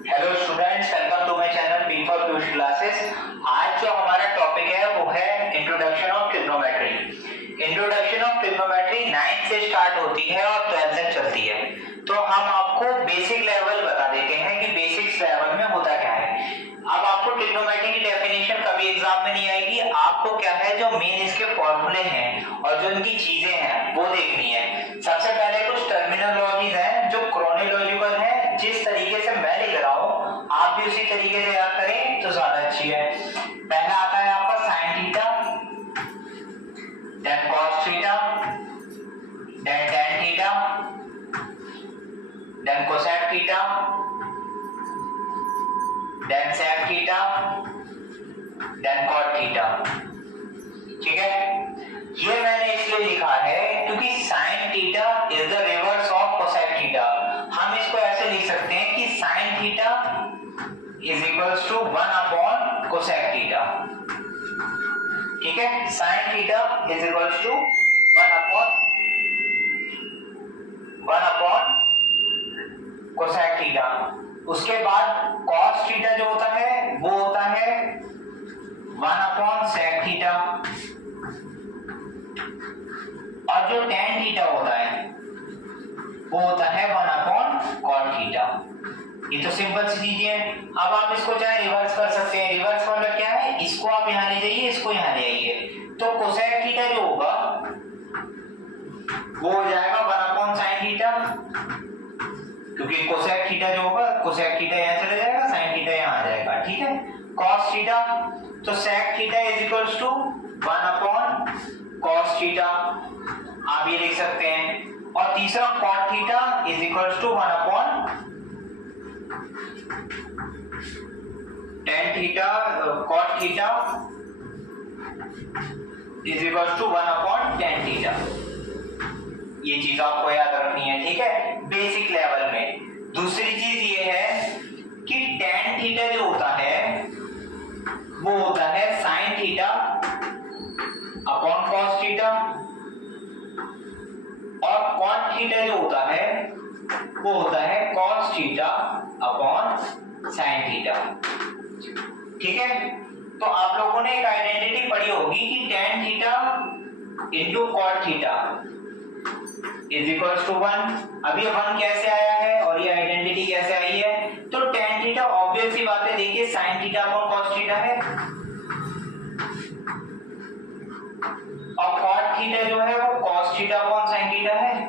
Hello students, welcome to my channel B for tuition classes. आज जो हमारा topic है वो है introduction of trigonometry. Introduction of trigonometry 9th से स्टार्ट होती है और 12th तक चलती है। तो हम आपको बेसिक लेवल बता देते हैं कि बेसिक्स लेवल में होता क्या है। अब आपको ट्रिग्नोमेट्री की डेफिनेशन कभी एग्जाम में नहीं आएगी। आपको क्या है, जो मेन इसके फॉर्मूले हैं और जो इनकी चीजें हैं वो देखनी है। सबसे पहले कुछ टर्मिनोलॉजीज हैं जो क्रोनोलॉजिकल है। जिस तरीके से मैं लिख रहा हूं आप भी उसी तरीके से याद करें तो ज्यादा अच्छी है। पहला आता है आपका sine theta, then cos theta, then tan theta, then cosec theta, then sec theta, then cot theta. ठीक है, ये मैंने इसलिए लिखा है क्योंकि sine theta is the reverse of cosec theta. हम इसको ऐसे लिख सकते हैं कि sine theta is equals to 1 upon cosec theta. ठीक है, sine theta is equals to 1 upon cosec theta. उसके बाद कॉस थीटा जो होता है वो होता है 1 अपॉन सेक थीटा, और जो टेन थीटा होता है वो होता है 1 अपॉन कॉट थीटा। ये तो सिंपल सी चीज है। अब आप इसको चाहे रिवर्स कर सकते हैं। रिवर्स मतलब क्या है, इसको आप यहां ले जाइए, इसको यहां ले आइए, तो कोसेक थीटा जो होगा वो हो जाएगा 1 अपॉन साइन थीटा, क्योंकि कोसेक थीटा जो होगा, कोसेक थीटा यहां चला जाएगा, साइन थीटा यहां आ जाएगा। ठीक है, कॉस थीटा, तो sec theta is equals to 1 upon cos theta, आप ये लिख सकते हैं। और तीसरा cot theta is equals to 1 upon tan theta, cot theta is equals to 1 upon tan theta. ये चीज आपको याद रखनी है। ठीक है, बेसिक लेवल में। दूसरी चीज ये है कि टेन थीटा जो होता है वो होता है sine theta upon cos theta, और कॉट थीटा जो होता है वो होता है cos theta upon sine theta. ठीक है, तो आप लोगों ने एक आइडेंटिटी पढ़ी होगी कि tan theta into cot theta is equals to 1। अब ये 1 कैसे आया है और ये आइडेंटिटी कैसे आई है, तो टेन थीटा ऑब्वियस सी बात है, देखिए sine theta upon cos theta है, और कॉट थीटा जो है वो cos theta upon sine theta है।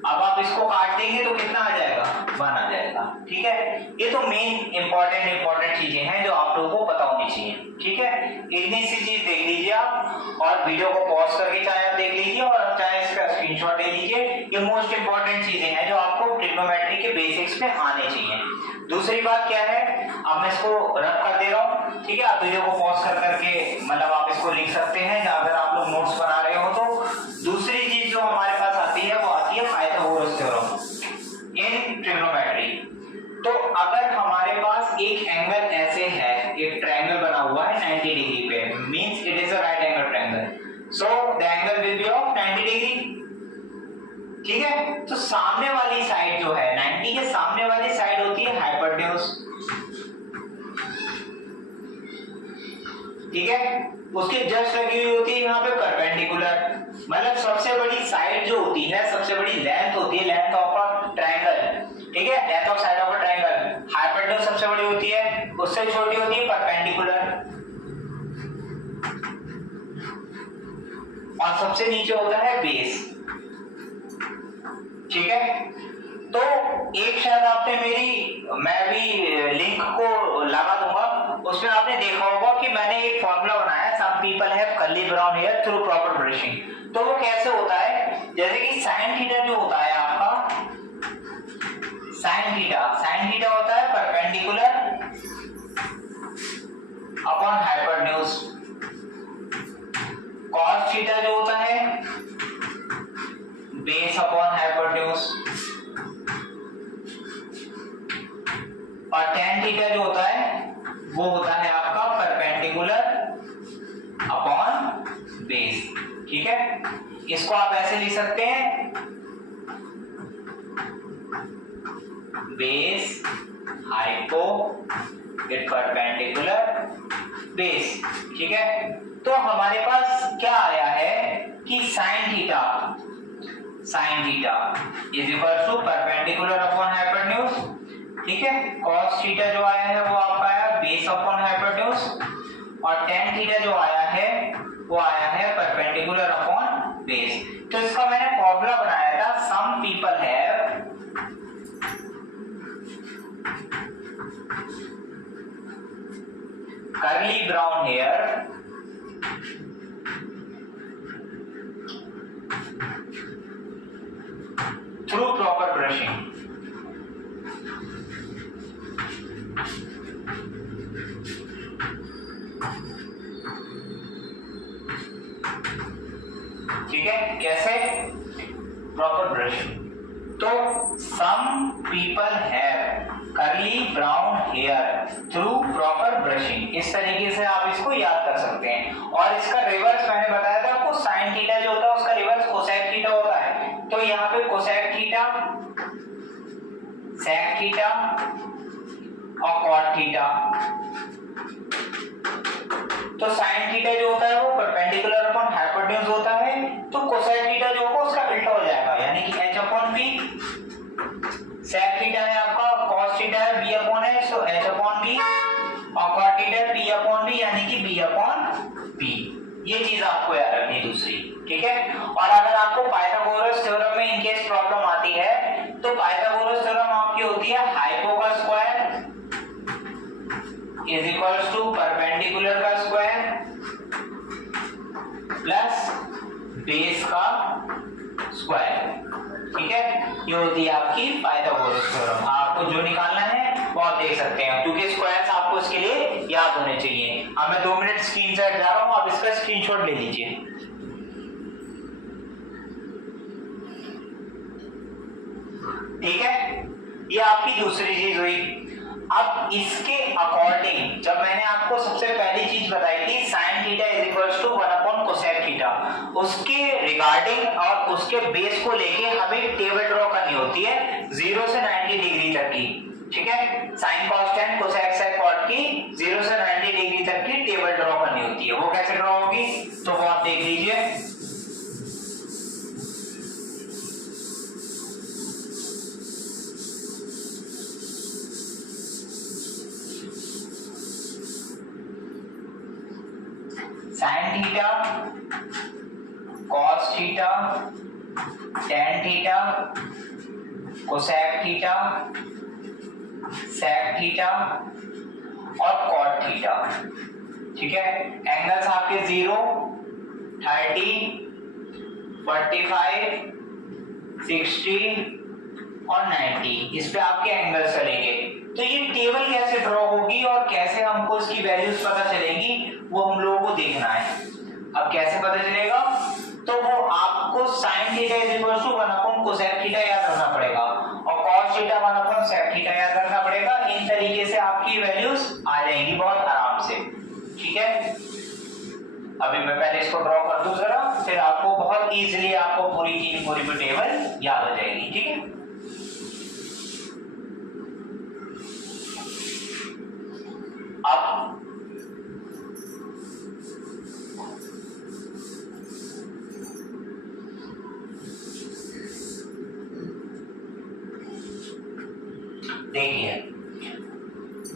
अब आप इसको काट देंगे तो कितना आ जाएगा, 1 आ जाएगा। ठीक है, ये तो मेन इंपॉर्टेंट चीजें हैं जो आप लोगों को पता होनी चाहिए। ठीक है, इतनी सी चीज देख लीजिए आप, और वीडियो को पॉज करके चाहे आप देख लीजिए और चाहे इसका स्क्रीनशॉट ले लीजिए। ये मोस्ट इंपॉर्टेंट चीजें हैं जो आपको ट्रिग्नोमेट्री के बेसिक्स में आने चाहिए। दूसरी बात क्या है, अब मैं इसको रब कर दे रहा हूँ। ठीक है, आप वीडियो को पॉज कर करके मतलब आप इसको लिख सकते हैं अगर आप लोग नोट्स बना रहे हो तो। दूसरी चीज जो हमारे पास आती है वो आती है पाइथागोरस थ्योरम इन ट्रिग्नोमेट्री। तो अगर हमारे पास एक एंगल ऐसे है, एक ट्रायंगल बना हुआ है 90 डिग्री पे, means it is a right angle triangle, so the angle will be of 90 degree. ठीक है, तो सामने वाली साइड जो है 90 के सामने वाली साइड होती है हाइपोटेन्यूज। ठीक है, उसके जस्ट लगी हुई होती है यहाँ पे परपेंडिकुलर, मतलब सबसे बड़ी साइड जो होती है, सबसे बड़ी लेंथ होती है, लेंथ ऑफ अ ट्रायंगल। ठीक है, length of side of a triangle, hypotenuse सबसे बड़ी होती है, उससे छोटी होती है परपेंडिकुलर, और सबसे नीचे होता है बेस। ठीक है, तो एक शायद आपने मैं भी लिंक को लगा दूंगा, उसमें आपने देखा होगा कि मैंने एक फॉर्मूला बनाया, some people have curly brown hair through proper brushing. तो वो कैसे होता है, जैसे कि साइन थीटा जो होता है आपका, साइन थीटा होता है perpendicular upon hypotenuse. Cos theta जो होता है बेस अपॉन हाइपोटेन्यूज, और टेन थीटा जो होता है वो होता है आपका परपेंडिकुलर अपॉन बेस। ठीक है, इसको आप ऐसे लिख सकते हैं base hypo with perpendicular base. ठीक है, तो हमारे पास क्या आया है कि sine theta is equal to perpendicular upon hypotenuse. ठीक है, cos थीटा जो आया है वो आपका आया बेस अपॉन हाइपोटेन्यूज, और tan थीटा जो आया है वो आया है परपेंडिकुलर अपॉन बेस। तो इसका मैंने फॉर्मूला बनाया था, some people have curly brown hair through proper brushing। ठीक है, कैसे? Proper brushing. तो some people have curly brown hair through proper brushing, इस तरीके से आप इसको याद कर सकते हैं। और इसका रिवर्स मैंने बताया था आपको, साइन थीटा जो होता है उसका रिवर्स कोसेक थीटा होता है। तो यहाँ पे कोसेक थीटा, सेक थीटा और कॉट थीटा। तो साइन थीटा जो होता है वो परपेंडिकुलर अपॉन हाइपोटेन्यूज होता है, तो कोसेक थीटा जो होगा उसका उल्टा हो जाएगा, यानी कि h upon b। Sec theta है आपका, cos थीटा है b अपॉन h, तो h अपॉन b, और cot थीटा है b अपॉन b, यानी कि b अपॉन b। ये चीज आपको याद रखनी दूसरी। ठीक है, और अगर आपको पाइथागोरस थ्योरम में इनकेस प्रॉब्लम आती है, तो पाइथागोरस थ्योरम आपकी होती है हाइपो का square is equals to perpendicular का स्क्वायर प्लस बेस का स्क्वायर। ठीक है, ये होती है आपकी पाइथागोरस थ्योरम। आपको जो निकालना है वो आप देख सकते हैं, क्योंकि स्क्वायर्स आपको इसके लिए याद होने चाहिए। अब मैं 2 मिनट स्क्रीन से हट जा रहा हूं, आप इसका स्क्रीनशॉट ले लीजिए। ठीक है, ये आपकी दूसरी चीज हुई। अब इसके अकॉर्डिंग जब मैंने आपको सबसे पहली चीज बताई थी sine theta is equals to 1 upon cosec theta, उसके रिगार्डिंग और उसके बेस को लेके हमें टेबल ड्रॉ करनी होती है 0 से 90 डिग्री तक की। ठीक है, sine cos tan cosec sec cot की 0 से 90 डिग्री तक की टेबल ड्रॉ करनी होती है। वो कैसे ड्रॉ होगी, तो वो आप देख लीजिए। Sine theta, cos theta, tan theta, cosec theta, sec theta और कॉट थीटा। ठीक है, एंगल्स आपके 0, 30, 45, 60 और 90, इस पे आपके एंगल्स चलेंगे। तो ये टेबल कैसे ड्रॉ होगी और कैसे हमको इसकी वैल्यूज पता चलेंगी, वो हम लोगों को देखना है। अब कैसे पता चलेगा, तो वो आपको sine theta is equal to 1 upon cosec theta याद रखना पड़ेगा, और cos theta 1 upon sec theta याद रखना पड़ेगा। इन तरीके से आपकी वैल्यूज आ जाएंगी बहुत आराम से। ठीक है, अभी मैं पहले इसको ड्रॉ कर दूं जरा, फिर आपको बहुत इजीली आपको पूरी की पूरी टेबल याद हो जाएगी। ठीक है, अब देखिए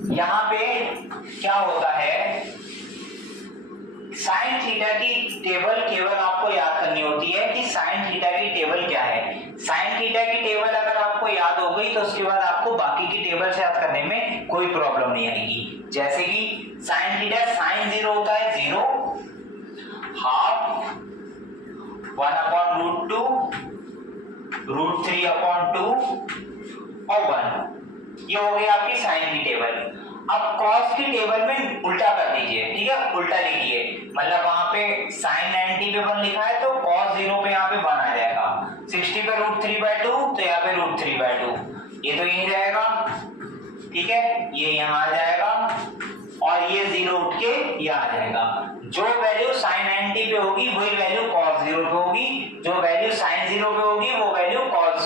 यहां पे क्या होता है, साइन थीटा की टेबल केवल आपको याद करनी होती है कि साइन थीटा की टेबल क्या है। साइन थीटा की टेबल अगर आपको याद हो गई तो उसके बाद आपको बाकी की टेबल याद करने में कोई प्रॉब्लम नहीं आएगी। जैसे कि साइन थीटा, साइन 0 होता है 0, हाफ 1 अपॉन √2, √3 अपॉन 2 और 1। ये हो गई आपकी साइन की टेबल। अब कॉस की टेबल में उल्टा कर दीजिए। ठीक है, उल्टा लिखिए, मतलब वहां पे साइन 90 पे 1 लिखा है तो कॉस 0 पे यहाँ पे 1 आ जाएगा। 60 पे √3/2 तो यहाँ पे √3/2, ये तो यही जाएगा। ठीक है, ये यहाँ आ जाएगा और ये 0 उठ के यहाँ आ जाएगा। जो वैल्यू साइन 90 पे होगी वही वैल्यू कॉस 0 पे होगी, जो वैल्यू साइन 0 पे होगी वो वैल्यू कॉस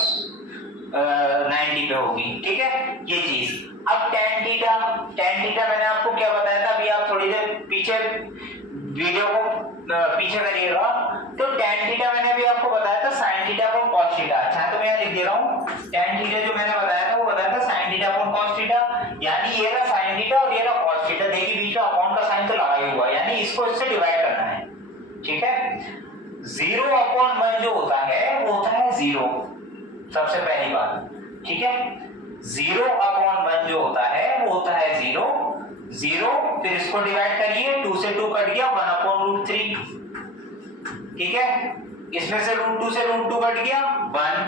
90 90 पे होगी, ठीक है ये चीज। अब tan थीटा मैंने आपको क्या बताया था, अभी आप थोड़ी देर पीछे वीडियो को पीछे करिएगा, तो tan थीटा मैंने अभी आपको बताया था sin theta upon cos theta. अच्छा तो मैं यहाँ लिख दे रहा हूँ, tan थीटा जो मैंने बताया था वो बताया था sin theta upon cos theta, यानी ये रहा sin थीटा और ये रहा cos थीटा। देखिए बीच में अपॉन का साइन तो लगा ही हुआ, यानी इसको इससे डिवाइड करना है, ठीक है। 0/1 जो होता है वो होता है 0, सबसे पहली बात, ठीक है। 0/1 जो होता है वो होता है 0, फिर इसको डिवाइड करिए, 2 से 2 कट गया, 1/√3, ठीक है। इसमें से √2 से √2 कट गया 1,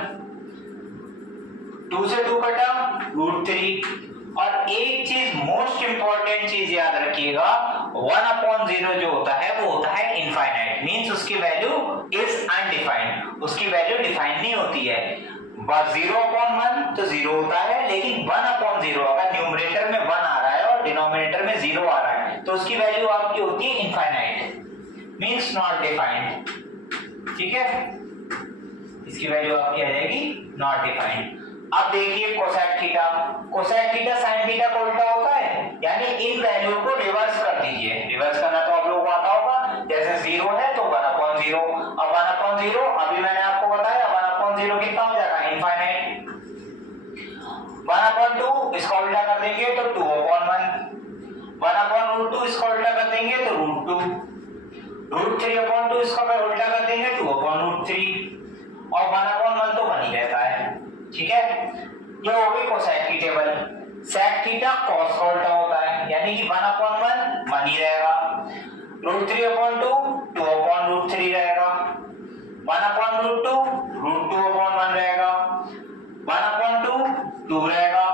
2 से 2 कटा √3। और एक चीज मोस्ट इंपॉर्टेंट चीज याद रखिएगा, 1/0 जो होता है वो होता है इनफाइनाइट, मींस उसकी वैल्यू इज अनडिफाइंड, उसकी वैल्यू डिफाइन नहीं होती है। 0/1 तो 0 होता है, लेकिन 1/0 अगर न्यूमरेटर में 1 आ रहा है और डिनोमिनेटर में 0 आ रहा है तो उसकी वैल्यू आपकी होती है इनफाइनाइट, मींस नॉट डिफाइंड, ठीक है। इसकी वैल्यू आपकी आ जाएगी नॉट डिफाइंड। अब देखिए कोसेक थीटा साइन थीटा को उल्टा होता है, यानी इन वैल्यू को रिवर्स कर दीजिए। रिवर्स करना तो आप लोगों को आता होगा, जैसे 0 है तो 1/0, अब 1/0 अभी मैंने आपको बताया 1/0 कितना हो जाएगा इनफाइनाइट। 1/2 इसका उल्टा कर देंगे तो 2/1, 1/√2 इसका उल्टा कर देंगे तो √2, √3/2 इसका उल्टा कर देंगे 2/√3, और 1/1 तो 1 ही रहता है, ठीक है। ये हो गई कोसेक की टेबल। सेक थीटा कॉस का उल्टा होता है, यानी कि 1/1 1 ही रहेगा, √3/2 2/√3 रहेगा, 1/√2 √2/1 रहेगा, 1/2 2 रहेगा,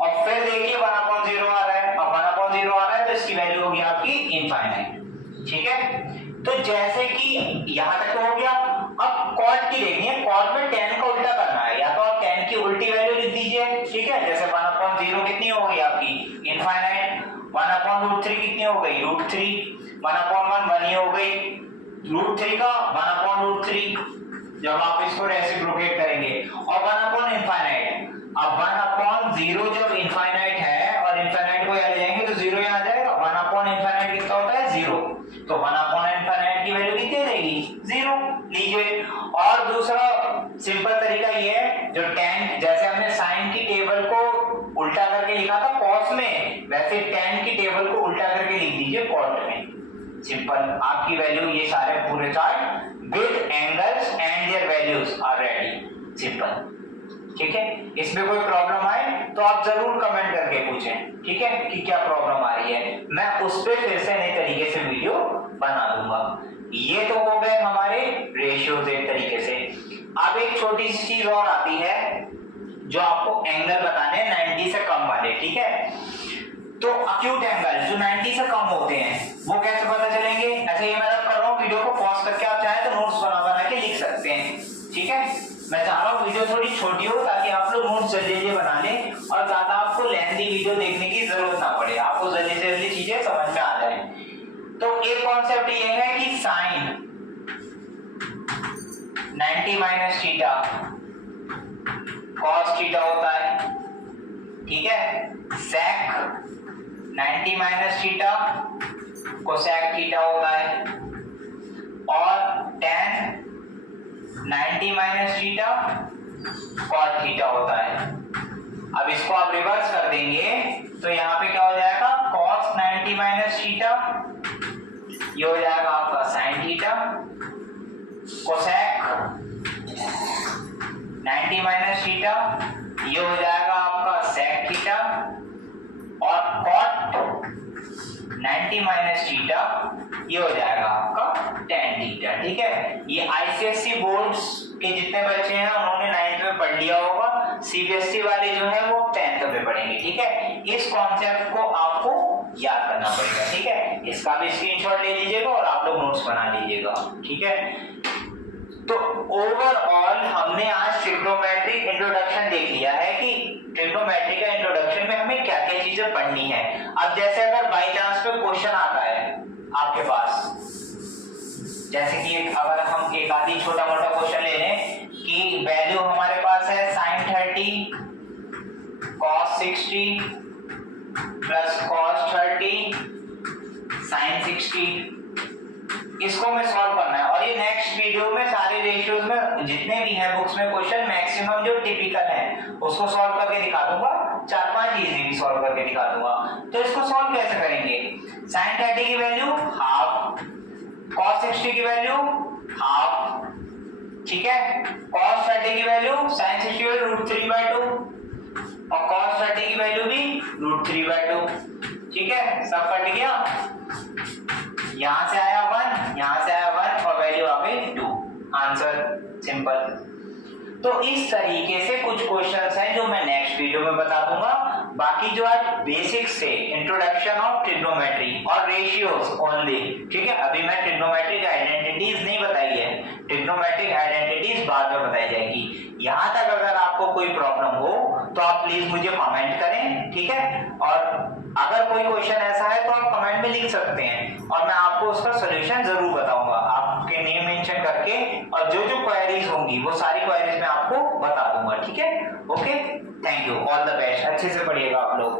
और फिर देखिए 1/0 आ रहा है। अब 1/0 आ रहा है तो इसकी वैल्यू होगी आपकी इनफाइनाइट, ठीक है। तो जैसे कि यहां तक तो हो गया। अब कॉट की देखनी है, कॉट में tan का उल्टा करना है, या तो आप tan की उल्टी वैल्यू लिख दीजिए, ठीक है। जैसे 1/0 कितनी हो गई आपकी इनफाइनाइट, 1/√3 कितनी हो गई √3, 1/1 1 ही हो गई, √3 का 1/√3 जब आप इसको रेसिप्रोकेट करेंगे, और 1 इनफाइनाइट। अब 1/0 जब इनफाइनाइट है और इनफाइनाइट को यहाँ ले जाएंगे तो 0 यहाँ आ जाएगा। 1 इनफाइनाइट कितना होता है 0, तो 1 इनफाइनाइट की वैल्यू कितनी रहेगी 0 लीजिए। और दूसरा सिंपल तरीका ये है, जो tan जैसे हमने साइन की टेबल को उल्टा करके लिखा था कॉस में, वैसे tan की टेबल को उल्टा करके लिख दीजिए कॉट में। सिंपल, आपकी वैल्यू ये सारे पूरे chart with angles and their values are ready, simple, ठीक है। इसमें कोई प्रॉब्लम आए तो आप जरूर कमेंट करके पूछें, ठीक है, कि क्या प्रॉब्लम आ रही है, मैं उस पर फिर से नए तरीके से वीडियो बना दूंगा। ये तो हो गए हमारे रेशियोज एक तरीके से। अब एक छोटी सी चीज और आती है जो आपको एंगल बताने 90 से कम वाले, ठीक है। तो अक्यूट एंगल जो 90 से कम होते हैं वो कैसे पता चलेंगे। अच्छा ये मैं कर रहा हूँ, वीडियो को पॉज करके आप चाहे तो नोट्स बना के लिख सकते हैं, ठीक है। मैं चाह रहा हूँ वीडियो थोड़ी छोटी हो ताकि आप लोग नोट्स जल्दी बना लें और ज्यादा आपको लेंथी वीडियो देखने की जरूरत ना पड़े, आपको जल्दी से जल्दी चीजें समझ में आ जाए। तो एक कॉन्सेप्ट ये है कि sine 90 minus theta cos theta होता है, ठीक है। Sec 90 minus theta cosec theta होता है, और tan 90 minus theta cot theta होता है। अब इसको आप रिवर्स कर देंगे तो यहाँ पे क्या हो जाएगा, cos 90 माइनस थीटा, ये हो जाएगा आपका sin theta, cosec 90 minus theta, ये हो जाएगा आपका sec थीटा, और cot 90 माइनस थीटा ये हो जाएगा आपका tan थीटा, ठीक है। ये आईसीएससी बोर्ड्स के जितने बच्चे हैं उन्होंने 9th में पढ़ लिया होगा, सीबीएसई वाले जो है वो 10th में पढ़ेंगे, ठीक है। इस कॉन्सेप्ट को आपको याद करना पड़ेगा, ठीक है। इसका भी स्क्रीनशॉट ले लीजिएगा और आप लोग नोट्स बना लीजिएगा, ठीक है। तो ओवरऑल हमने आज ट्रिग्नोमेट्रिक इंट्रोडक्शन देख लिया है कि ट्रिग्नोमेट्री का इंट्रोडक्शन में हमें क्या क्या चीजें पढ़नी है। अब जैसे अगर बाई चांस पे क्वेश्चन आता है आपके पास, जैसे कि अगर हम एक आधी छोटा मोटा क्वेश्चन ले लें कि वैल्यू हमारे पास है sin 30 cos 60 plus cos 30 sin 60, इसको मैं सॉल्व करना है। और ये नेक्स्ट वीडियो में सारे रेशियोज में जितने भी हैं बुक्स में क्वेश्चन मैक्सिमम जो टिपिकल है उसको सॉल्व करके दिखा दूंगा, 4-5 चीजें भी सॉल्व करके दिखा दूंगा। तो इसको सॉल्व कैसे करेंगे? sin 30 की वैल्यू हाफ, cos 60 की वैल्यू हाफ, ठीक है, cos 30 की वैल्यू sin 60 की वैल्यू √3/2 और cos 30 की वैल्यू भी √3/2, ठीक है, सब कट गया। यहां से आया 1, यहां से आया 1 और वैल्यू आ गई 2, आंसर सिंपल। तो इस तरीके से कुछ क्वेश्चंस हैं जो मैं नेक्स्ट वीडियो में बता दूंगा। बाकी जो आज बेसिक्स से इंट्रोडक्शन ऑफ ट्रिग्नोमेट्री और रेशियोज ओनली, ठीक है, अभी मैं ट्रिग्नोमेट्रिक आइडेंटिटीज नहीं बताई है, ट्रिग्नोमेट्रिक आइडेंटिटीज बाद में बताई जाएगी। यहां तक अगर आपको कोई प्रॉब्लम हो तो आप प्लीज मुझे कमेंट करें, ठीक है, और अगर कोई क्वेश्चन ऐसा है तो आप कमेंट में लिख सकते हैं और मैं आपको उसका सॉल्यूशन जरूर बताऊंगा, आपके नेम मेंशन करके, और जो जो क्वेरीज होंगी वो सारी क्वेरीज मैं आपको बता दूंगा, ठीक है। Okay, thank you, all the best, अच्छे से पढ़िएगा आप लोग।